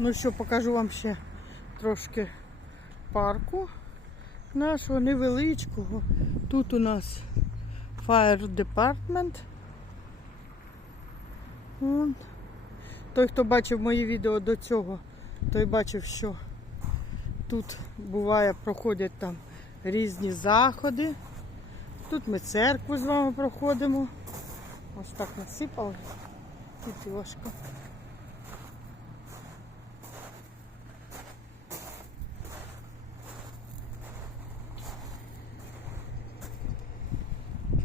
Ну що, покажу вам ще трошки парку нашого невеличкого. Тут у нас Fire Department. Вон. Той, хто бачив мої відео до цього, той бачив, що тут буває, проходять там різні заходи. Тут ми церкву з вами проходимо. Ось так насипали. І трошки.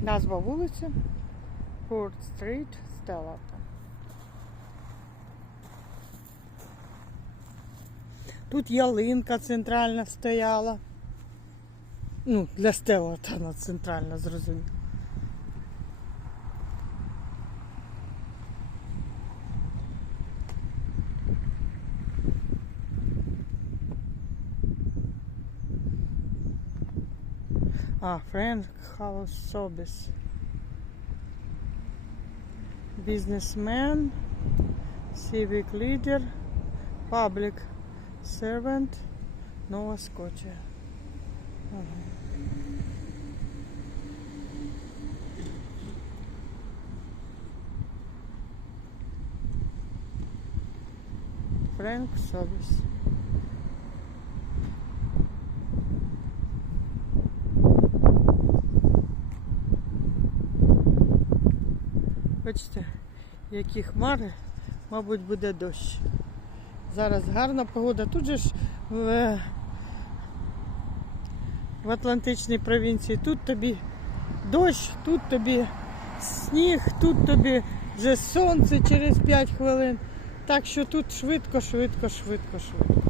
Назва вулиці Форт Стріт Стеллата. Тут ялинка центральна стояла. Ну, для Стеллата вона центральна, зрозуміло. Our friend Carlos Sobis, businessman, civic leader, public servant, Nova Scotia. Uh -huh. Frank Sobis. Бачите, які хмари, мабуть, буде дощ. Зараз гарна погода. Тут же ж в, в Атлантичній провінції, тут тобі дощ, тут тобі сніг, тут тобі вже сонце через 5 хвилин. Так що тут швидко, швидко, швидко, швидко.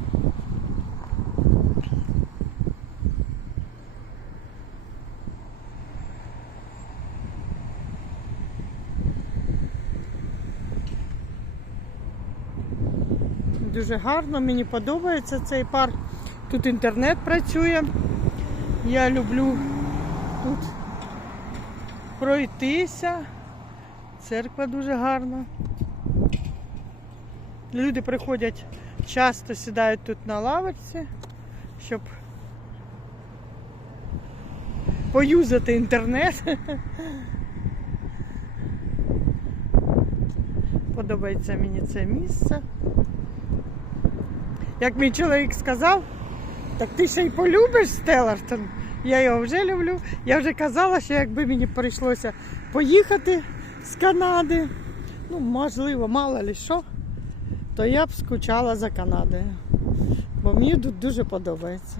Дуже гарно, мені подобається цей парк. Тут інтернет працює. Я люблю тут пройтися. Церква дуже гарна. Люди приходять часто сідають тут на лавочці, щоб поюзати інтернет. Подобається мені це місце. Як мій чоловік сказав, так ти ще й полюбиш Стеллартон. Я його вже люблю. Я вже казала, що якби мені прийшлося поїхати з Канади, ну, можливо, мало ли що, то я б скучала за Канадою. Бо мені тут дуже подобається.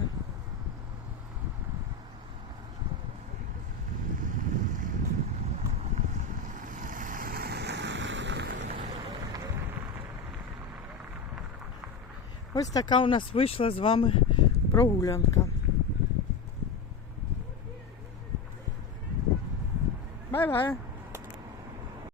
Ось така у нас вийшла з вами прогулянка. Бай-бай!